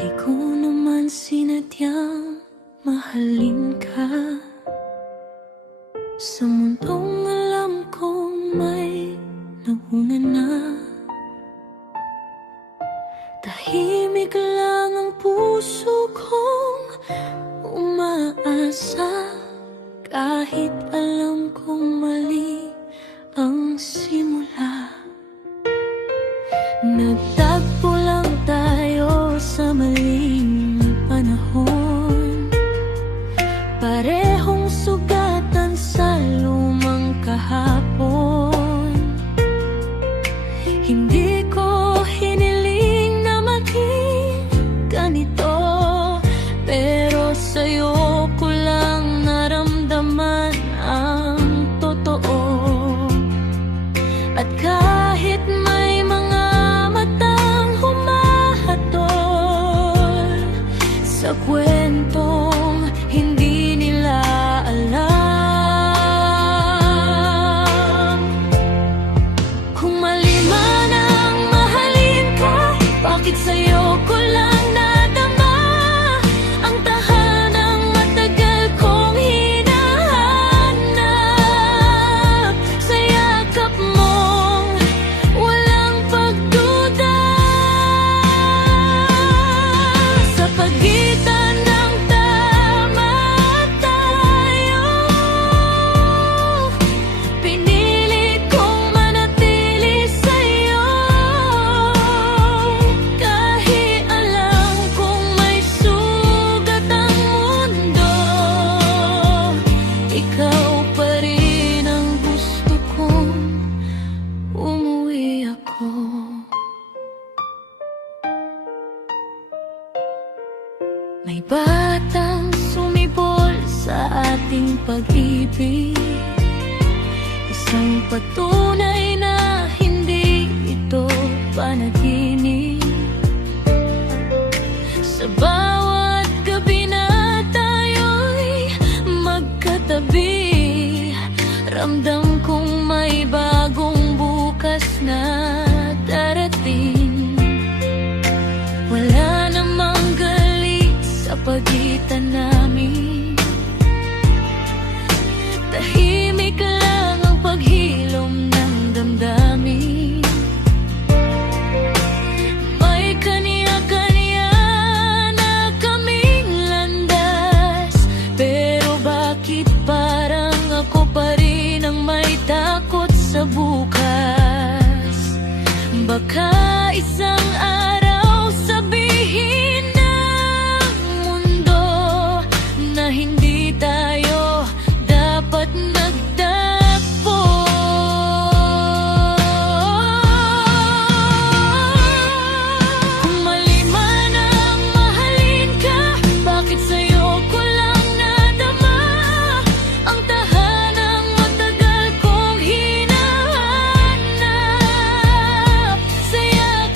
Di ko naman sinadyang mahalin ka. Sa mundong alam kong may nauna na. Tahimik lang ang puso kong umaasa, kahit alam kong mali ang simula. Nagtagpo lang tayo sa maling panahon, parehong sugatan sa lumang kahapon. Hindi ko hiniling na maging ganito, pero sa'yo ko lang naramdaman ang totoo. At kahit may mga matang humahatol sa kwentong hindi nila alam, kung mali man ang mahalin ka, bakit sa'yo ko lang nadama ang tahanang matagal kong hinahanap? Sa yakap mong walang pagduda, sa pagitan ng tama at tayo, pinilit kong manatili sa'yo. Kahit alam kong may sugat ang mundo, ikaw pa rin ang gusto kong umuwi ako. May batang sumibol sa ating pag-ibig, isang patunay na hindi ito panaginip. Sa bawat gabi na tayo'y magkatabi, ramdam kong may bagong bukas na darating. Wala namang galit sa pagitan namin, tahimik lang ang paghilom ng damdamin. May kaniya-kaniya na kaming landas, pero bakit parang ako pa rin ang may takot sa bukas? Baka isang araw sabihin ng mundo na hindi tayo dapat nagtagpo. Kung mali man ang mahalin ka, bakit sa'yo ko lang nadama ang tahanang matagal kong hinahanap? Sa yakap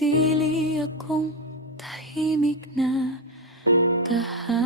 manatili akong tahimik na kahapon.